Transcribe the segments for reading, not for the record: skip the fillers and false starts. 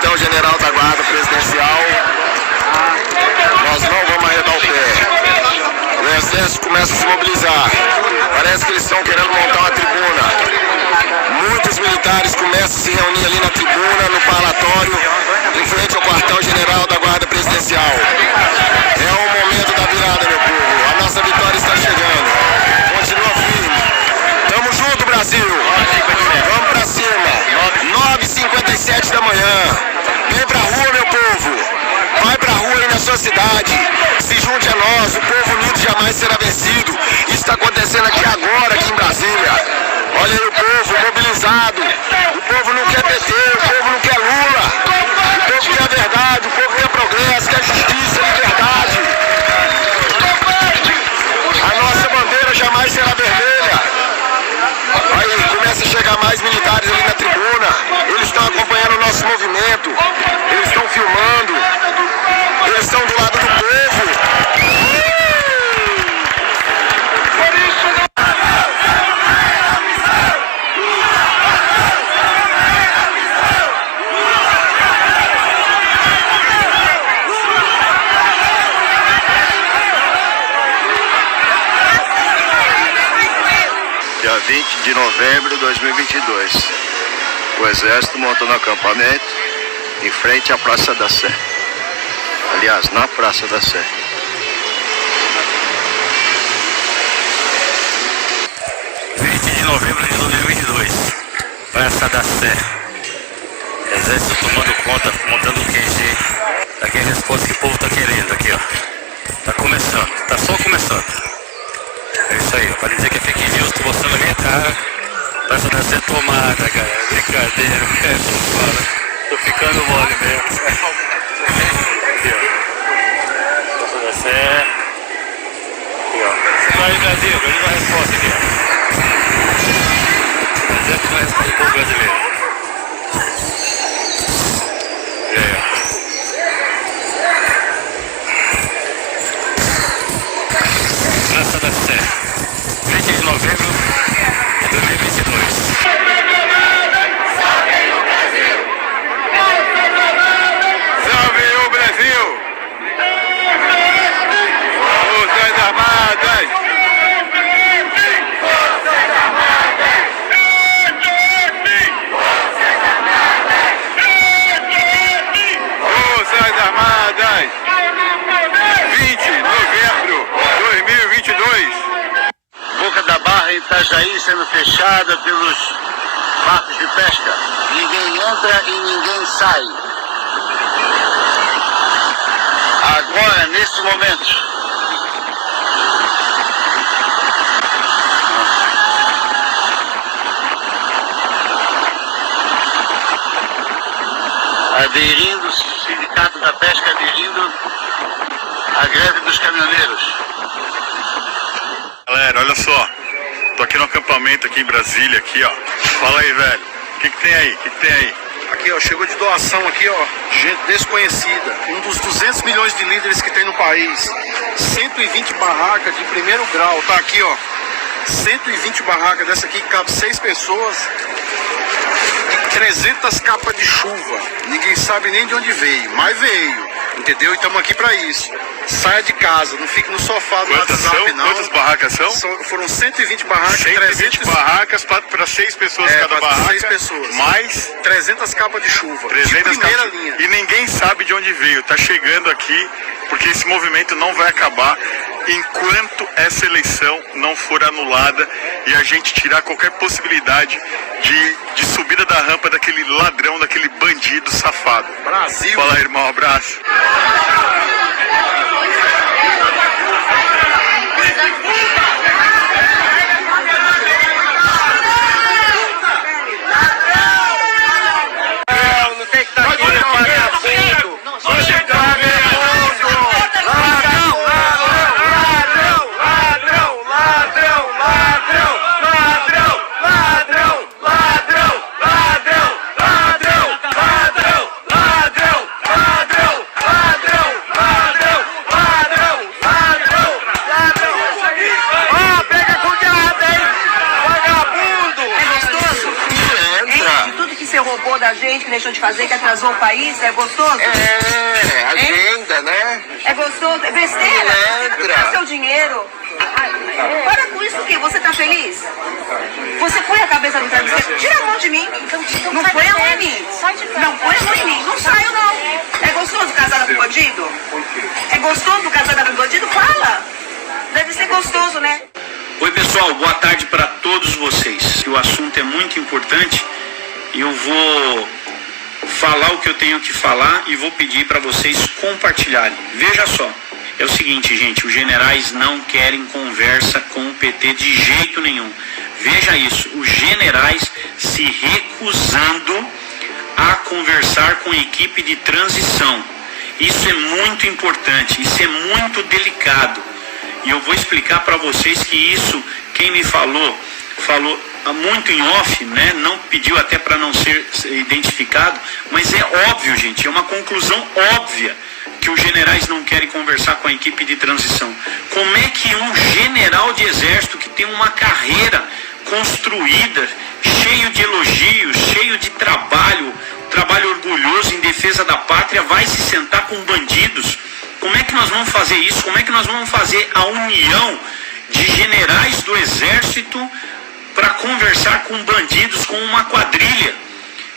quartel-general da Guarda Presidencial. Nós não vamos arredar o pé. O exército começa a se mobilizar. Parece que eles estão querendo montar uma tribuna. Muitos militares começam a se reunir ali na tribuna, no parlatório, em frente ao quartel-general da Guarda Presidencial. É o momento da virada, meu povo. A nossa vitória está chegando. Continua firme. Tamo junto, Brasil. Vamos pra cima. 9h57 da manhã. Vem pra rua, meu povo. Vai pra rua aí na sua cidade. Se junte a nós. O povo unido jamais será vencido. Isso está acontecendo aqui agora, aqui em Brasília. Olha aí o povo mobilizado. O povo não quer PT, o povo não quer Lula. O povo quer a verdade, o povo quer progresso, quer justiça, liberdade. A nossa bandeira jamais será vermelha. Aí começa a chegar mais militares ali na tribuna. Eles estão acompanhando o nosso movimento. Eles estão filmando. Eles estão do lado do povo. Dia 20 de novembro de 2022, o Exército montou um acampamento em frente à Praça da Sé. Aliás, na Praça da Sé. De novembro de 2022, Praça da Sé. Exército tomando conta, montando o QG. Aqui é a resposta que o povo tá querendo aqui, ó. Tá começando, tá só começando. É isso aí, ó. Para dizer que é fake news, tô mostrando a minha cara. Praça da Sé tomada, cara. Brincadeira, tô ficando mole mesmo. Aqui, ó. Praça da Sé. Aqui, ó. Vai, Brasil, Brasil dá a resposta aqui, ó. O Exército vai responder o povo brasileiro. Praça da Sé, 20 de novembro de 2022. Salve o Brasil! Forças Armadas! Forças Armadas! 20 de novembro de 2022. Boca da Barra em Itajaí sendo fechada pelos barcos de pesca. Ninguém entra e ninguém sai. Agora, nesse momento. Aderindo, o Sindicato da Pesca aderindo à greve dos caminhoneiros. Galera, olha só. Tô aqui no acampamento aqui em Brasília, aqui, ó. Fala aí, velho. O que tem aí? O que tem aí? Aqui, ó, chegou de doação aqui, ó, de gente desconhecida. Um dos 200 milhões de líderes que tem no país. 120 barracas de primeiro grau. Tá aqui, ó. 120 barracas dessa aqui que cabe 6 pessoas. E 300 capas de chuva. Ninguém sabe nem de onde veio, mas veio. Entendeu? E estamos aqui para isso. Saia de casa, não fique no sofá do WhatsApp, não. Quantas barracas são? Foram 120 barracas, 120 300 barracas para 6 pessoas cada barraca. 6 pessoas. Mais 300 capas de chuva. 300 de primeira capas. linha. E ninguém sabe de onde veio. Tá chegando aqui, porque esse movimento não vai acabar enquanto essa eleição não for anulada e a gente tirar qualquer possibilidade de subida da rampa daquele ladrão, daquele bandido safado. Brasil. Fala aí, irmão, abraço. Não tem que estar aqui, vagabundo. Você tá vagabundo. Ladrão, ladrão, ladrão, ladrão, ladrão, ladrão, ladrão, ladrão, ladrão, ladrão, ladrão, ladrão, ladrão, ladrão, ladrão, pra gente, que deixou de fazer, que atrasou o país. É gostoso? É, agenda, né? É gostoso? É besteira? Letra. É seu dinheiro. Para com isso, o quê? Você tá feliz? Você põe a cabeça no travesseiro? Tira a mão de mim. Não põe a mão em mim. Não põe a mão em mim. Não saio, não. É gostoso casada com bandido? É gostoso casada com bandido? Fala. Deve ser gostoso, né? Oi pessoal, boa tarde para todos vocês. O assunto é muito importante e eu vou falar o que eu tenho que falar e vou pedir para vocês compartilharem. Veja só, é o seguinte, gente, os generais não querem conversa com o PT de jeito nenhum. Veja isso, os generais se recusando a conversar com a equipe de transição. Isso é muito importante, isso é muito delicado. E eu vou explicar para vocês que isso, quem me falou muito em off, né? Não pediu até para não ser identificado, mas é óbvio, gente, é uma conclusão óbvia que os generais não querem conversar com a equipe de transição. Como é que um general de exército que tem uma carreira construída, cheio de elogios, cheio de trabalho orgulhoso em defesa da pátria, vai se sentar com bandidos? Como é que nós vamos fazer isso? Como é que nós vamos fazer a união de generais do exército para conversar com bandidos, com uma quadrilha?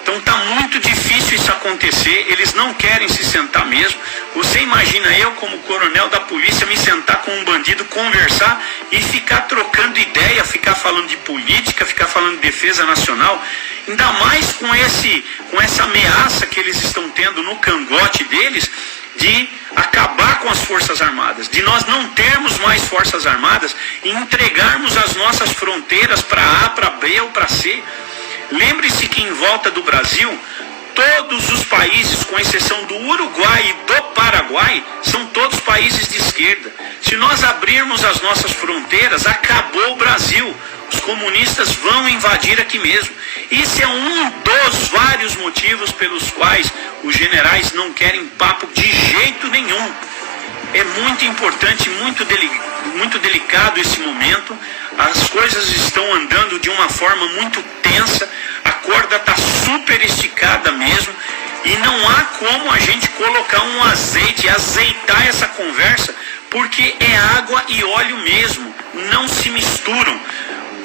Então está muito difícil isso acontecer, eles não querem se sentar mesmo. Você imagina eu, como coronel da polícia, me sentar com um bandido, conversar e ficar trocando ideia, ficar falando de política, ficar falando de defesa nacional? Ainda mais com essa ameaça que eles estão tendo no cangote deles, de acabar com as Forças Armadas, de nós não termos mais Forças Armadas e entregarmos as nossas fronteiras para A, para B ou para C. Lembre-se que em volta do Brasil, todos os países, com exceção do Uruguai e do Paraguai, são todos países de esquerda. Se nós abrirmos as nossas fronteiras, acabou o Brasil. Os comunistas vão invadir aqui mesmo. Isso é um dos vários motivos pelos quais os generais não querem papo de jeito nenhum. É muito importante, muito delicado esse momento. As coisas estão andando de uma forma muito tensa. A corda está super esticada mesmo. E não há como a gente colocar um azeite, azeitar essa conversa, porque é água e óleo mesmo. Não se misturam.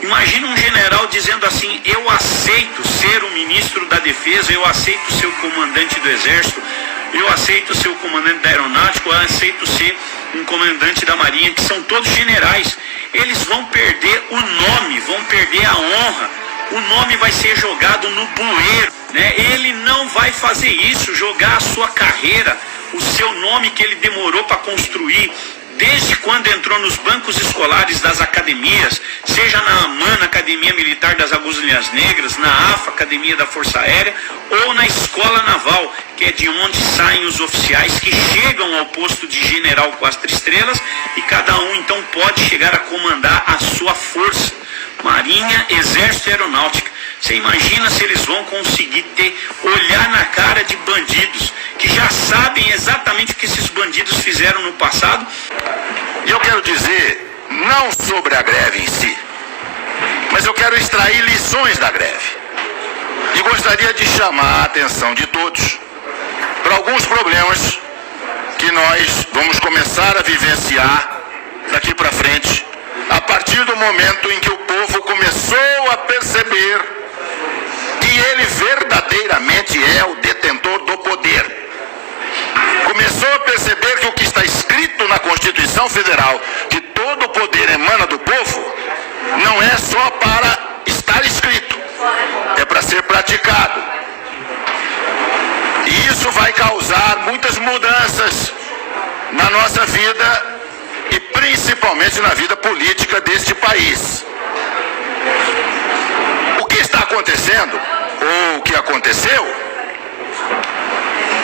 Imagina um general dizendo assim: eu aceito ser o ministro da defesa, eu aceito ser o comandante do exército, eu aceito ser o comandante da aeronáutica, eu aceito ser um comandante da marinha, que são todos generais. Eles vão perder o nome, vão perder a honra, o nome vai ser jogado no bueiro, né? Ele não vai fazer isso, jogar a sua carreira, o seu nome que ele demorou para construir, desde quando entrou nos bancos escolares das academias, seja na AMAN, Academia Militar das Agulhas Negras, na AFA, Academia da Força Aérea, ou na Escola Naval, que é de onde saem os oficiais que chegam ao posto de general 4 estrelas, e cada um então pode chegar a comandar a sua força, Marinha, Exército e Aeronáutica. Você imagina se eles vão conseguir olhar na cara de bandidos que já sabem exatamente o que esses bandidos fizeram no passado? E eu quero dizer, não sobre a greve em si, mas eu quero extrair lições da greve. E gostaria de chamar a atenção de todos para alguns problemas que nós vamos começar a vivenciar daqui para frente, a partir do momento em que o povo começou a perceber que ele verdadeiramente é o detentor do poder. Começou a perceber que o que está escrito na Constituição Federal, que todo o poder emana do povo, não é só para estar escrito, é para ser praticado. E isso vai causar muitas mudanças na nossa vida e principalmente na vida política deste país. O que está acontecendo, ou o que aconteceu,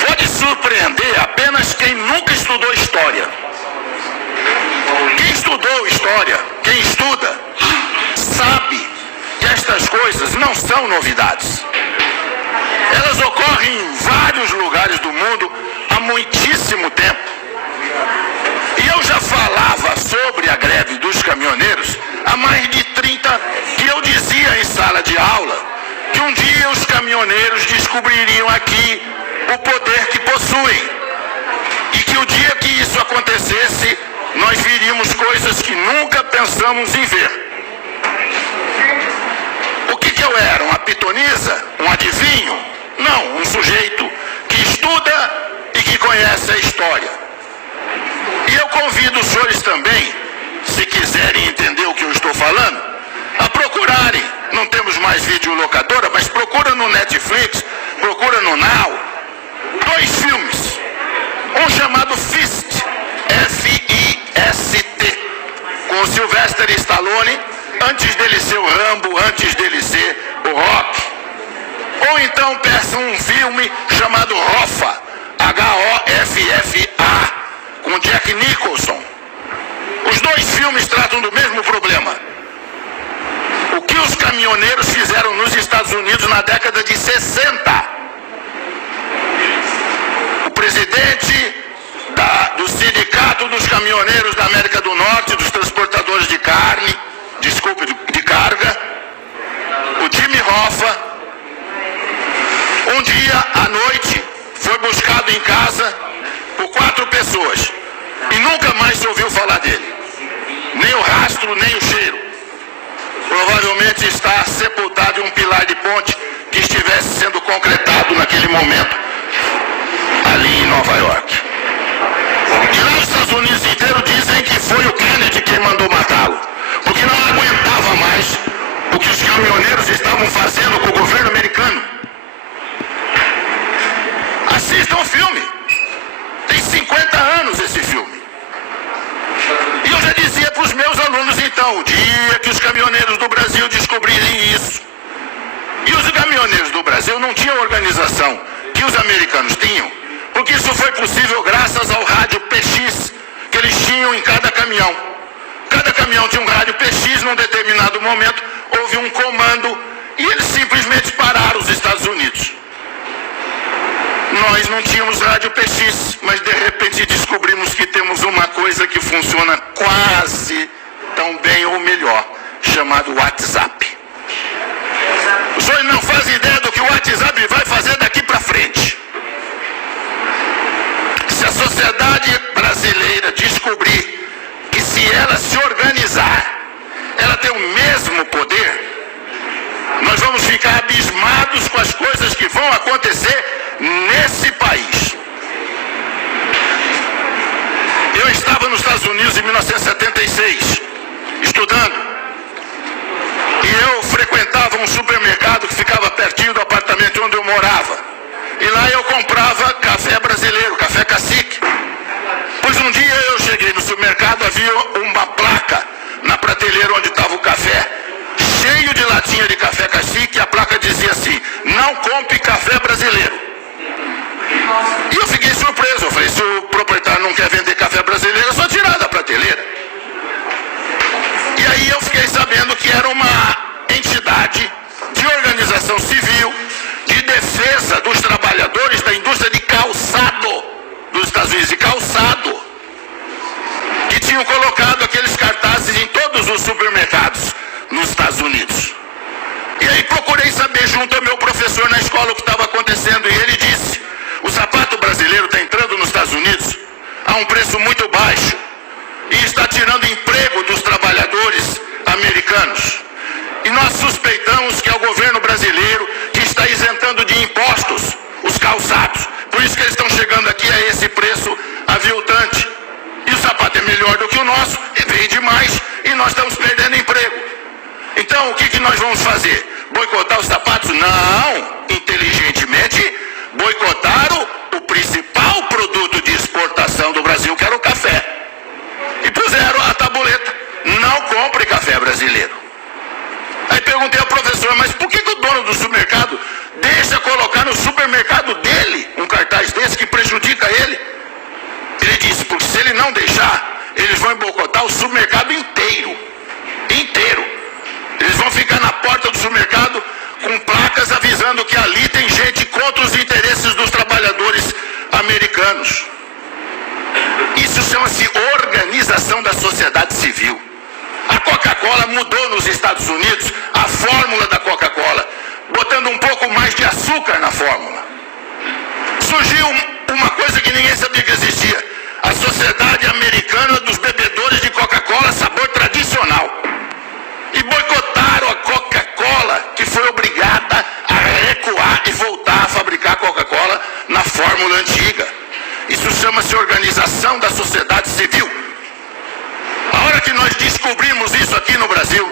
pode surpreender apenas quem nunca estudou história. Quem estudou história, quem estuda, sabe que estas coisas não são novidades. Elas ocorrem em vários lugares do mundo há muitíssimo tempo. E eu já falava sobre a greve dos caminhoneiros há mais de 30, que eu dizia em sala de aula que um dia os caminhoneiros descobririam aqui o poder que possuem. E que o dia que isso acontecesse, nós viríamos coisas que nunca pensamos em ver. O que eu era? Uma pitonisa? Um adivinho? Não, um sujeito que estuda e que conhece a história. E eu convido os senhores também, se quiserem entender o que eu estou falando, a procurarem. Não temos mais videolocadora, mas procura no Netflix, procura no Now, 2 filmes. Um chamado Fist, F-I-S-T, com o Sylvester Stallone, antes dele ser o Rambo, antes dele ser o Rock. Ou então peça um filme chamado Hoffa, H-O-F-F-A, com Jack Nicholson. Os 2 filmes tratam do mesmo problema. O que os caminhoneiros fizeram nos Estados Unidos na década de 60. O presidente do Sindicato dos Caminhoneiros da América do Norte, dos transportadores de carne, de carga, o Jimmy Hoffa, um dia à noite foi buscado em casa por 4 pessoas e nunca mais se ouviu falar dele. Nem o rastro, nem o cheiro. Provavelmente está sepultado em um pilar de ponte que estivesse sendo concretado naquele momento, ali em Nova York. E lá nos Estados Unidos inteiro dizem que foi o Kennedy quem mandou matá-lo, porque não aguentava mais o que os caminhoneiros estavam fazendo com o governo americano. Assistam o filme. Tem 50 anos esse filme. E eu já dizia para os meus alunos, então, o dia que os caminhoneiros do Brasil descobrirem isso. E os caminhoneiros do Brasil não tinham a organização que os americanos tinham, porque isso foi possível graças ao rádio PX que eles tinham em cada caminhão. Cada caminhão tinha um rádio PX, num determinado momento houve um comando e eles simplesmente pararam os Estados Unidos. Nós não tínhamos rádio PX, mas de repente descobrimos que temos uma coisa que funciona quase tão bem ou melhor, chamado WhatsApp. Os senhores não fazem ideia do que o WhatsApp vai fazer daqui para frente. Se a sociedade brasileira descobrir que se ela se organizar, ela tem o mesmo poder, nós vamos ficar abismados com as coisas que vão acontecer nesse país. Eu estava nos Estados Unidos em 1976, estudando, e eu frequentava um supermercado que ficava pertinho do apartamento onde eu morava. E lá eu comprava café brasileiro, café cacique. Pois um dia eu cheguei no supermercado, havia uma placa na prateleira onde estava o café, cheio de latinha de café cacique, e a placa dizia assim: não compre café brasileiro. E eu fiquei surpreso, eu falei, se o proprietário não quer vender café brasileiro, é só tirar da prateleira. E aí eu fiquei sabendo que era uma entidade de organização civil, de defesa dos trabalhadores da indústria de calçado dos Estados Unidos, de calçado, que tinham colocado aqueles cartazes em todos os supermercados nos Estados Unidos. E aí procurei saber junto ao meu professor na escola o que estava acontecendo, e ele disse: o sapato brasileiro está entrando nos Estados Unidos a um preço muito baixo e está tirando emprego dos trabalhadores americanos. E nós suspeitamos que é o governo brasileiro que está isentando de impostos os calçados. Por isso que eles estão chegando aqui a esse preço aviltante. E o sapato é melhor do que o nosso, e vende mais, e nós estamos perdendo emprego. Então o que nós vamos fazer? Boicotar os sapatos? Não! Inteligentemente boicotaram o principal produto de exportação do Brasil, que era o café. E puseram a tabuleta: não compre café brasileiro. Aí perguntei ao professor, mas por que o dono do supermercado deixa colocar no supermercado dele um cartaz desse que prejudica ele? Ele disse, porque se ele não deixar, eles vão boicotar o supermercado inteiro. Inteiro. Eles vão ficar na porta do supermercado com placas avisando que ali tem gente contra os interesses dos trabalhadores americanos. Isso chama-se organização da sociedade civil. A Coca-Cola mudou nos Estados Unidos a fórmula da Coca-Cola botando um pouco mais de açúcar na fórmula. Surgiu uma coisa que ninguém sabia que existia: a Sociedade Americana dos Bebedores de Coca-Cola sabor tradicional. E boicotaram a Coca-Cola, que foi obrigada a recuar e voltar a fabricar Coca-Cola na fórmula antiga. Isso chama-se Organização da Sociedade Civil. A hora que nós descobrimos isso aqui no Brasil,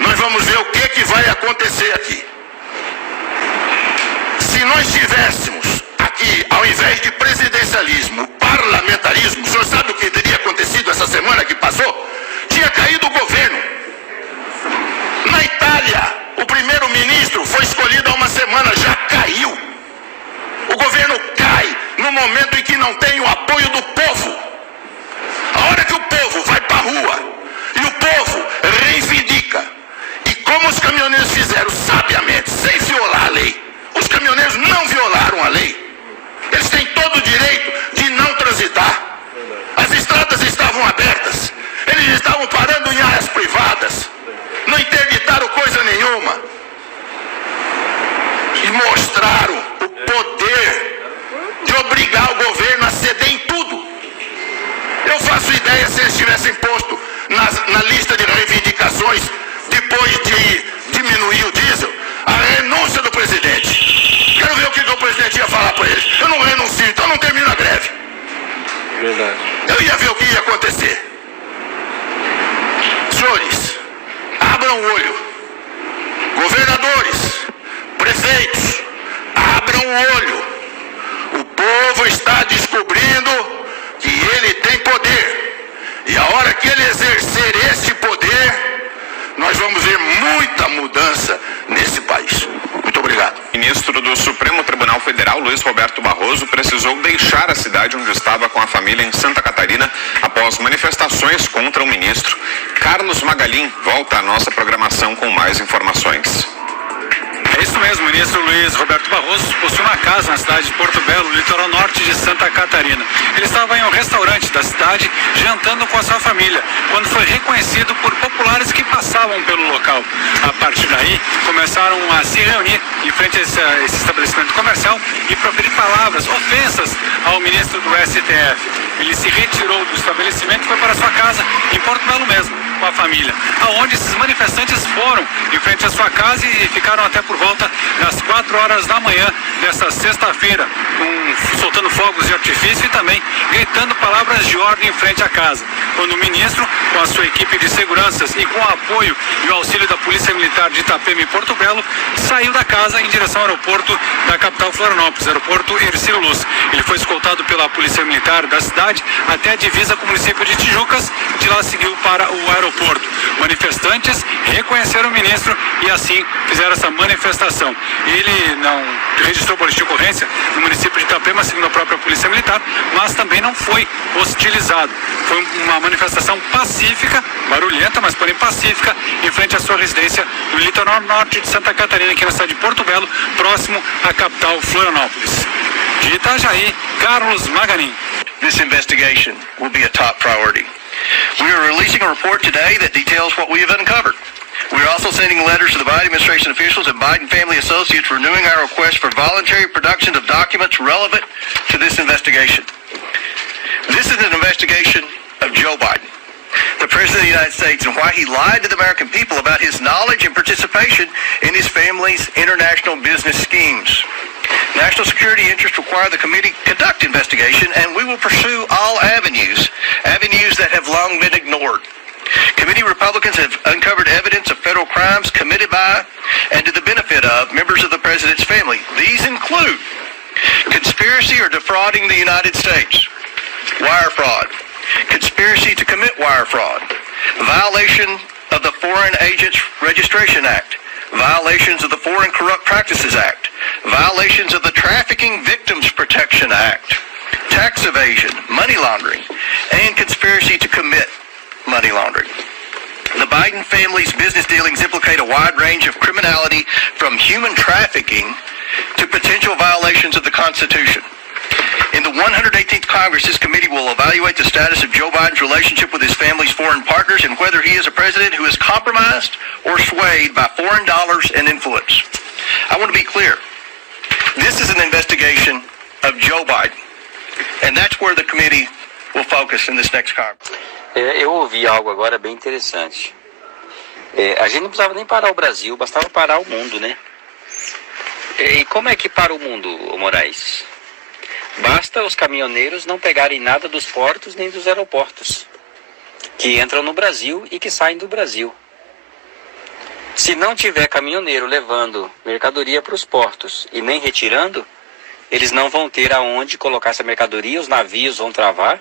nós vamos ver o que vai acontecer aqui. Se nós tivéssemos aqui, ao invés de presidencialismo, parlamentarismo, o senhor sabe o que teria acontecido essa semana que passou? Tinha caído o governo. Na Itália, o primeiro-ministro foi escolhido há uma semana, já caiu. O governo cai no momento em que não tem o apoio do povo. A hora que o povo vai para a rua e o povo reivindica, e como os caminhoneiros fizeram sabiamente, sem violar a lei, os caminhoneiros não violaram a lei. Eles têm todo o direito de não transitar. As estradas estavam abertas. Eles estavam parando em áreas privadas. Não interditaram coisa nenhuma. E mostraram o poder de obrigar o governo a ceder em tudo. Eu faço ideia se eles tivessem posto na lista de reivindicações, depois de diminuir o diesel, a renúncia do presidente. Quero ver o que o presidente ia falar para eles. Eu não renuncio, então não termino a greve. Verdade. Eu ia ver o que ia acontecer. Senhores, abram o olho. Governadores, prefeitos, abram o olho. O povo está descobrindo que ele tem poder. E a hora que ele exercer esse poder, nós vamos ver muita mudança nesse país. Muito obrigado. O ministro do Supremo Tribunal Federal, Luiz Roberto Barroso, precisou deixar a cidade onde estava com a família em Santa Catarina após manifestações contra o ministro. Carlos Magalim volta à nossa programação com mais informações. É isso mesmo, o ministro Luiz Roberto Barroso possui uma casa na cidade de Porto Belo, litoral norte de Santa Catarina. Ele estava em um restaurante da cidade, jantando com a sua família, quando foi reconhecido por populares que passavam pelo local. A partir daí, começaram a se reunir em frente a esse estabelecimento comercial e proferir palavras, ofensas ao ministro do STF. Ele se retirou do estabelecimento e foi para sua casa, em Porto Belo mesmo, com a família, aonde esses manifestantes foram em frente à sua casa e ficaram até por volta das 4 horas da manhã desta sexta-feira, soltando fogos de artifício e também gritando palavras de ordem em frente à casa. Quando o ministro, com a sua equipe de seguranças e com o apoio e o auxílio da Polícia Militar de Itapema e Porto Belo, saiu da casa em direção ao aeroporto da capital Florianópolis, aeroporto Hercílio Luz. Ele foi escoltado pela Polícia Militar da cidade até a divisa com o município de Tijucas, de lá seguiu para o aeroporto. Manifestantes reconheceram o ministro e assim fizeram essa manifestação. Ele não registrou boletim de ocorrência no município de Itapema, segundo a própria Polícia Militar, mas também não foi hostilizado. Foi uma manifestação pacífica, barulhenta, mas porém pacífica, em frente à sua residência no litoral norte de Santa Catarina, aqui na cidade de Porto Belo, próximo à capital Florianópolis. De Itajaí, Carlos Maganin. This investigation will be a top priority. We are releasing a report today that details what we have uncovered. We are also sending letters to the Biden administration officials and Biden family associates renewing our request for voluntary production of documents relevant to this investigation. This is an investigation of Joe Biden, the President of the United States, and why he lied to the American people about his knowledge and participation in his family's international business schemes. National security interests require the committee conduct investigation, and we will pursue all avenues that have long been ignored. Committee Republicans have uncovered evidence of federal crimes committed by and to the benefit of members of the President's family. These include conspiracy or defrauding the United States, wire fraud, conspiracy to commit wire fraud, violation of the Foreign Agents Registration Act, violations of the Foreign Corrupt Practices Act, violations of the Trafficking Victims Protection Act, tax evasion, money laundering, and conspiracy to commit money laundering. The Biden family's business dealings implicate a wide range of criminality, from human trafficking to potential violations of the Constitution. In the 118th Congress, this committee will evaluate the status of Joe Biden's relationship with his family's foreign partners and whether he is a president who is compromised or swayed by foreign dollars and influence. I want to be clear. This is an investigation of Joe Biden, and that's where the committee will focus in this next Congress. Eu ouvi algo agora bem interessante. A gente não precisava nem parar o Brasil, bastava parar o mundo, né? E como é que para o mundo, Moraes? Basta os caminhoneiros não pegarem nada dos portos nem dos aeroportos, que entram no Brasil e que saem do Brasil. Se não tiver caminhoneiro levando mercadoria para os portos e nem retirando, eles não vão ter aonde colocar essa mercadoria, os navios vão travar.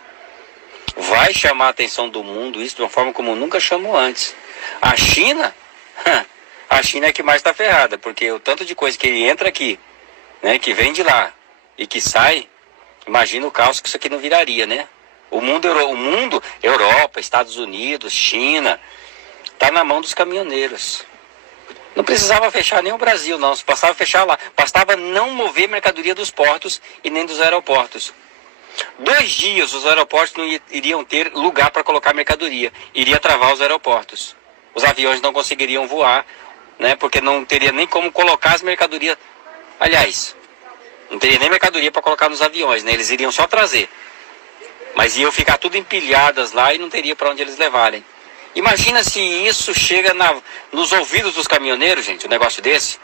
Vai chamar a atenção do mundo isso de uma forma como nunca chamou antes. A China é que mais está ferrada, porque o tanto de coisa que entra aqui, né, que vem de lá e que sai, imagina o caos que isso aqui não viraria, né? O mundo, Europa, Estados Unidos, China, está na mão dos caminhoneiros. Não precisava fechar nem o Brasil, não. Bastava fechar lá. Bastava não mover mercadoria dos portos e nem dos aeroportos. 2 dias os aeroportos não iriam ter lugar para colocar mercadoria. Iria travar os aeroportos. Os aviões não conseguiriam voar, né? Porque não teria nem como colocar as mercadorias. Aliás, não teria nem mercadoria para colocar nos aviões, né? Eles iriam só trazer. Mas iam ficar tudo empilhadas lá e não teria para onde eles levarem. Imagina se isso chega nos ouvidos dos caminhoneiros, gente, um negócio desse.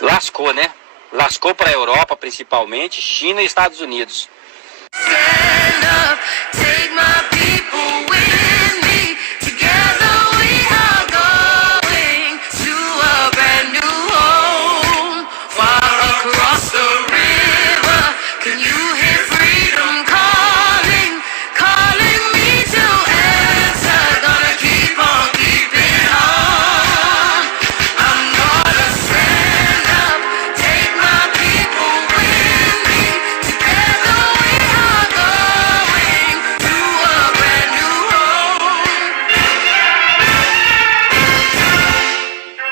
Lascou, né? Lascou para a Europa, principalmente, China e Estados Unidos.